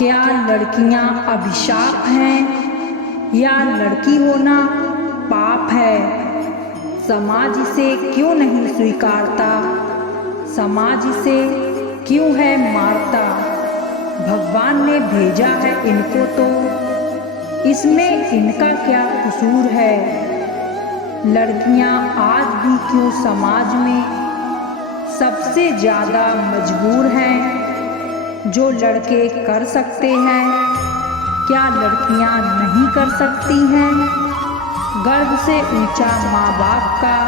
क्या लड़कियां अभिशाप हैं या लड़की होना पाप है? समाज इसे क्यों नहीं स्वीकारता? समाज इसे क्यों है मारता? भगवान ने भेजा है इनको तो इसमें इनका क्या कसूर है? लड़कियां आज भी क्यों समाज में सबसे ज़्यादा मजबूर हैं? जो लड़के कर सकते हैं क्या लड़कियां नहीं कर सकती हैं? गर्व से ऊंचा माँ बाप का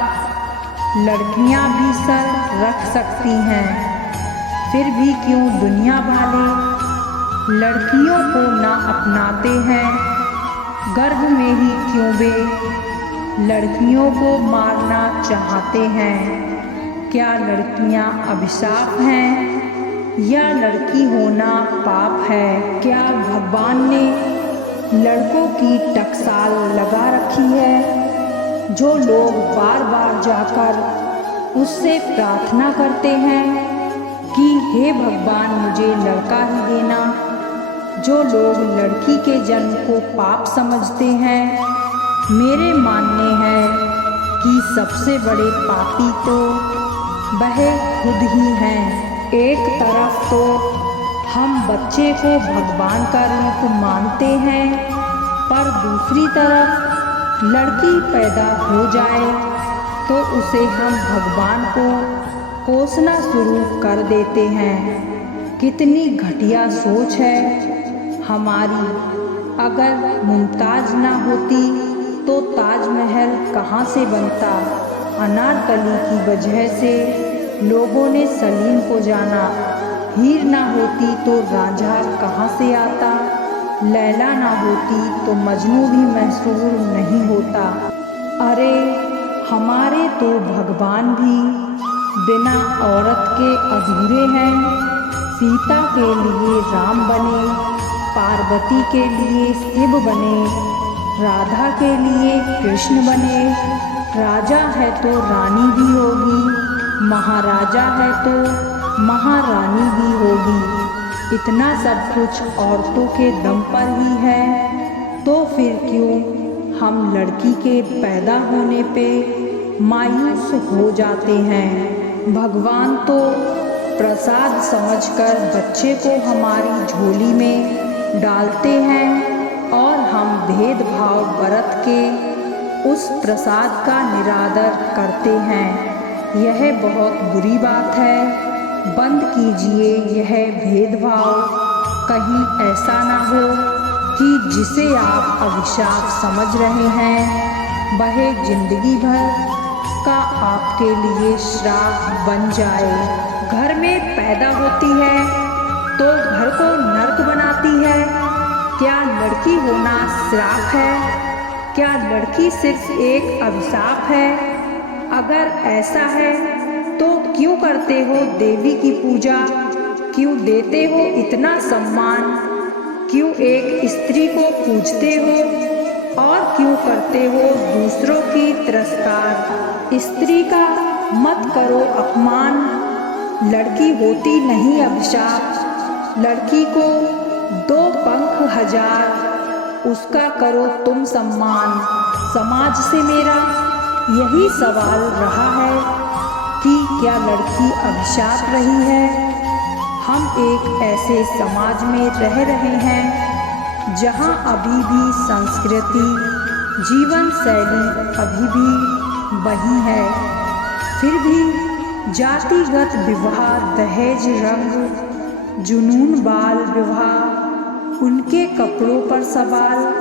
लड़कियां भी सर रख सकती हैं। फिर भी क्यों दुनिया वाले लड़कियों को ना अपनाते हैं? गर्भ में ही क्यों वे लड़कियों को मारना चाहते हैं? क्या लड़कियां अभिशाप हैं या लड़की होना पाप है? क्या भगवान ने लड़कों की टकसाल लगा रखी है जो लोग बार बार जाकर उससे प्रार्थना करते हैं कि हे भगवान मुझे लड़का ही देना? जो लोग लड़की के जन्म को पाप समझते हैं, मेरे मानने हैं कि सबसे बड़े पापी तो वह खुद ही हैं। एक तरफ तो हम बच्चे को भगवान का रूप मानते हैं, पर दूसरी तरफ लड़की पैदा हो जाए तो उसे हम भगवान को कोसना शुरू कर देते हैं। कितनी घटिया सोच है हमारी। अगर मुमताज ना होती तो ताजमहल कहाँ से बनता? अनारकली की वजह से लोगों ने सलीम को जाना। हीर ना होती तो रांझा कहाँ से आता? लैला ना होती तो मजनू भी मशहूर नहीं होता। अरे हमारे तो भगवान भी बिना औरत के अधूरे हैं। सीता के लिए राम बने, पार्वती के लिए शिव बने, राधा के लिए कृष्ण बने। राजा है तो रानी भी होगी, महाराजा है तो महारानी भी होगी। इतना सब कुछ औरतों के दम पर ही है, तो फिर क्यों हम लड़की के पैदा होने पे मायूस हो जाते हैं? भगवान तो प्रसाद समझकर बच्चे को हमारी झोली में डालते हैं और हम भेदभाव बरत के उस प्रसाद का निरादर करते हैं। यह बहुत बुरी बात है। बंद कीजिए यह भेदभाव। कहीं ऐसा ना हो कि जिसे आप अभिशाप समझ रहे हैं वह जिंदगी भर का आपके लिए श्राप बन जाए। घर में पैदा होती है तो घर को नर्क बनाती है। क्या लड़की होना श्राप है? क्या लड़की सिर्फ एक अभिशाप है? अगर ऐसा है तो क्यों करते हो देवी की पूजा? क्यों देते हो इतना सम्मान? क्यों एक स्त्री को पूजते हो और क्यों करते हो दूसरों की तिरस्कार? स्त्री का मत करो अपमान। लड़की होती नहीं अभिशाप। लड़की को 2 पंख हजार, उसका करो तुम सम्मान। समाज से मेरा यही सवाल रहा है कि क्या लड़की अभिशाप रही है? हम एक ऐसे समाज में रह रहे हैं जहां अभी भी संस्कृति, जीवन शैली अभी भी वही है। फिर भी जातिगत विवाह, दहेज, रंग, जुनून, बाल विवाह, उनके कपड़ों पर सवाल,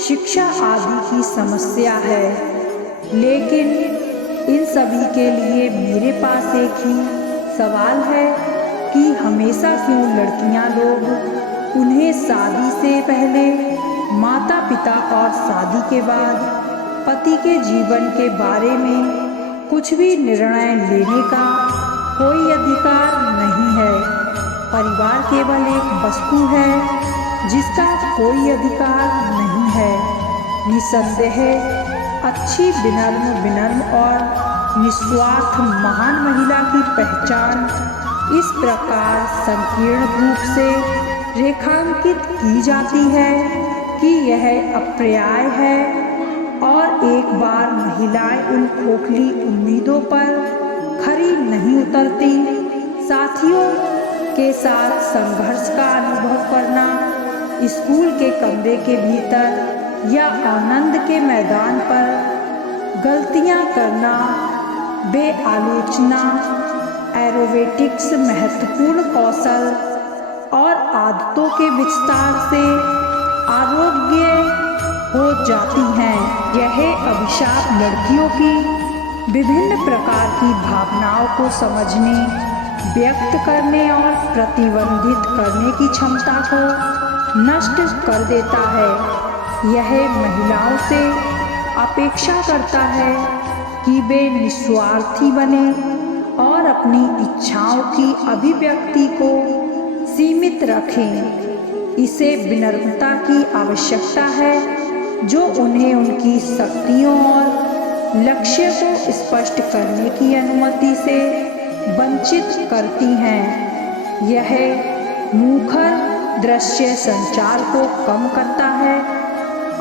शिक्षा आदि की समस्या है। लेकिन इन सभी के लिए मेरे पास एक ही सवाल है कि हमेशा क्यों लड़कियां लोग उन्हें शादी से पहले, माता पिता और शादी के बाद पति के जीवन के बारे में कुछ भी निर्णय लेने का कोई अधिकार नहीं है। परिवार केवल एक वस्तु है जिसका कोई अधिकार नहीं है। निसंदेह अच्छी, विनम्र और निस्वार्थ महान महिला की पहचान इस प्रकार संकीर्ण रूप से रेखांकित की जाती है कि यह अप्राप्य है और एक बार महिलाएं उन खोखली उम्मीदों पर खरी नहीं उतरती। साथियों के साथ संघर्ष का अनुभव करना, स्कूल के कमरे के भीतर या आनंद के मैदान पर गलतियां करना, बेआलोचना एरोबेटिक्स महत्वपूर्ण कौशल और आदतों के विस्तार से आरोग्य हो जाती हैं। यह अभिशाप लड़कियों की विभिन्न प्रकार की भावनाओं को समझने, व्यक्त करने और प्रतिबंधित करने की क्षमता को नष्ट कर देता है। यह महिलाओं से अपेक्षा करता है कि वे निस्वार्थी बने और अपनी इच्छाओं की अभिव्यक्ति को सीमित रखें। इसे विनम्रता की आवश्यकता है जो उन्हें उनकी शक्तियों और लक्ष्य को स्पष्ट करने की अनुमति से वंचित करती हैं। यह मुखर दृश्य संचार को कम करता है,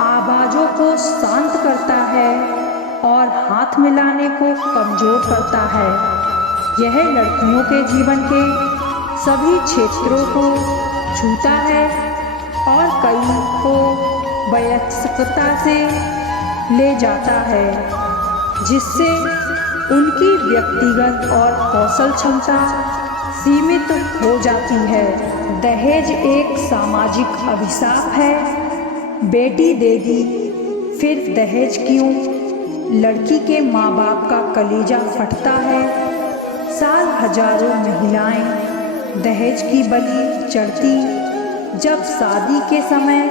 आवाज़ों को शांत करता है और हाथ मिलाने को कमज़ोर करता है। यह लड़कियों के जीवन के सभी क्षेत्रों को छूता है और कई को वयस्कता से ले जाता है, जिससे उनकी व्यक्तिगत और कौशल क्षमता सीमित हो जाती है। दहेज एक सामाजिक अभिशाप है। बेटी दे दी, फिर दहेज क्यों? लड़की के माँ बाप का कलेजा फटता है। साल हजारों महिलाएं दहेज की बलि चढ़ती जब शादी के समय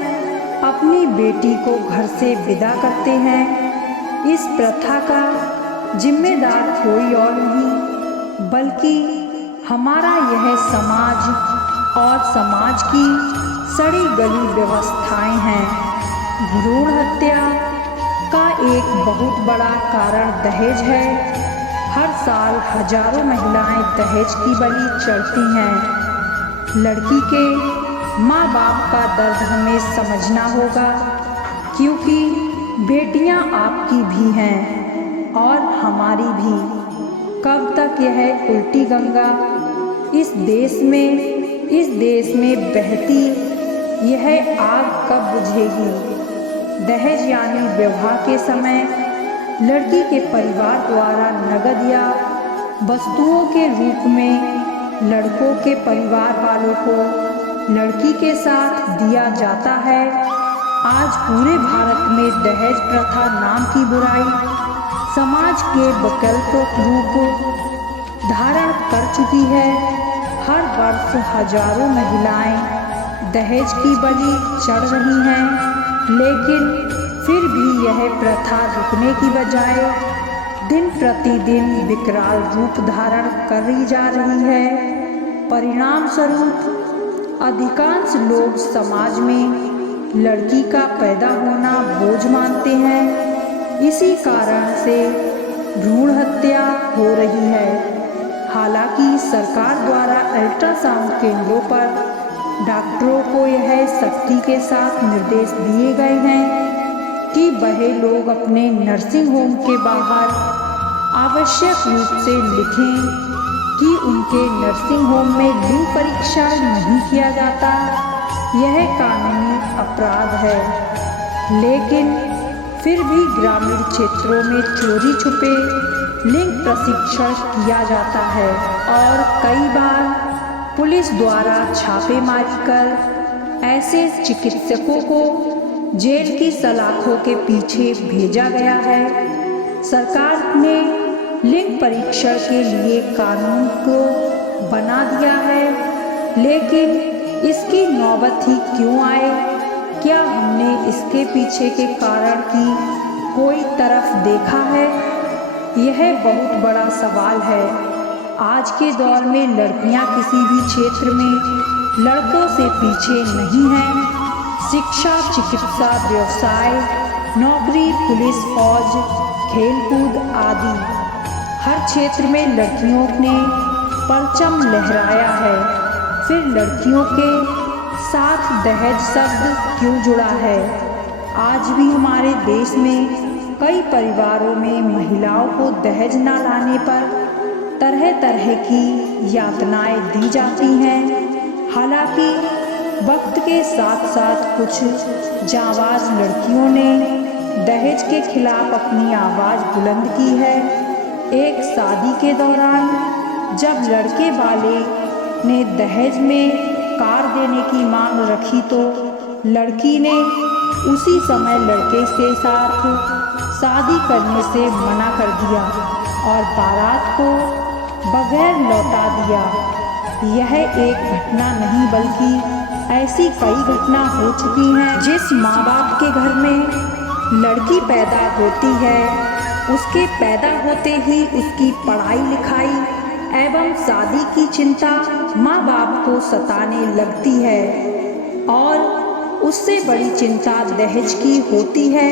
अपनी बेटी को घर से विदा करते हैं। इस प्रथा का जिम्मेदार कोई और नहीं बल्कि हमारा यह समाज और समाज की सड़ी गली व्यवस्थाएं हैं। भ्रूण हत्या का एक बहुत बड़ा कारण दहेज है। हर साल हजारों महिलाएं दहेज की बलि चढ़ती हैं। लड़की के माँ बाप का दर्द हमें समझना होगा, क्योंकि बेटियां आपकी भी हैं और हमारी भी। कब तक यह उल्टी गंगा इस देश में बहती, यह आग कब बुझेगी? दहेज यानी विवाह के समय लड़की के परिवार द्वारा नगद या वस्तुओं के रूप में लड़कों के परिवार वालों को लड़की के साथ दिया जाता है। आज पूरे भारत में दहेज प्रथा नाम की बुराई समाज के वैकल्पिक रूप धारण कर चुकी है। हर वर्ष हजारों महिलाएं दहेज की बलि चढ़ रही हैं, लेकिन फिर भी यह प्रथा रुकने की बजाय दिन प्रतिदिन विकराल रूप धारण करी जा रही है। परिणाम स्वरूप अधिकांश लोग समाज में लड़की का पैदा होना बोझ मानते हैं। इसी कारण से भ्रूण हत्या हो रही है। हालांकि सरकार द्वारा अल्ट्रासाउंड केंद्रों पर डॉक्टरों को यह सख्ती के साथ निर्देश दिए गए हैं कि वह लोग अपने नर्सिंग होम के बाहर आवश्यक रूप से लिखें कि उनके नर्सिंग होम में लिंग परीक्षा नहीं किया जाता। यह कानूनी अपराध है, लेकिन फिर भी ग्रामीण क्षेत्रों में चोरी छुपे लिंग प्रशिक्षण किया जाता है और कई बार पुलिस द्वारा छापेमारी कर ऐसे चिकित्सकों को जेल की सलाखों के पीछे भेजा गया है। सरकार ने लिंग परीक्षण के लिए कानून को बना दिया है, लेकिन इसकी नौबत ही क्यों आए? क्या हमने इसके पीछे के कारण की कोई तरफ देखा है? यह बहुत बड़ा सवाल है। आज के दौर में लड़कियां किसी भी क्षेत्र में लड़कों से पीछे नहीं हैं। शिक्षा, चिकित्सा, व्यवसाय, नौकरी, पुलिस, फौज, खेलकूद आदि हर क्षेत्र में लड़कियों ने परचम लहराया है। फिर लड़कियों के साथ दहेज शब्द क्यों जुड़ा है? आज भी हमारे देश में कई परिवारों में महिलाओं को दहेज न लाने पर तरह तरह की यातनाएं दी जाती हैं। हालांकि वक्त के साथ साथ कुछ जांबाज लड़कियों ने दहेज के खिलाफ अपनी आवाज़ बुलंद की है। एक शादी के दौरान जब लड़के वाले ने दहेज में कार देने की मांग रखी तो लड़की ने उसी समय लड़के के साथ शादी करने से मना कर दिया और बारात को बगैर लौटा दिया। यह एक घटना नहीं बल्कि ऐसी कई घटना हो चुकी हैं। जिस माँ बाप के घर में लड़की पैदा होती है उसके पैदा होते ही उसकी पढ़ाई लिखाई एवं शादी की चिंता माँ बाप को सताने लगती है और उससे बड़ी चिंता दहेज की होती है।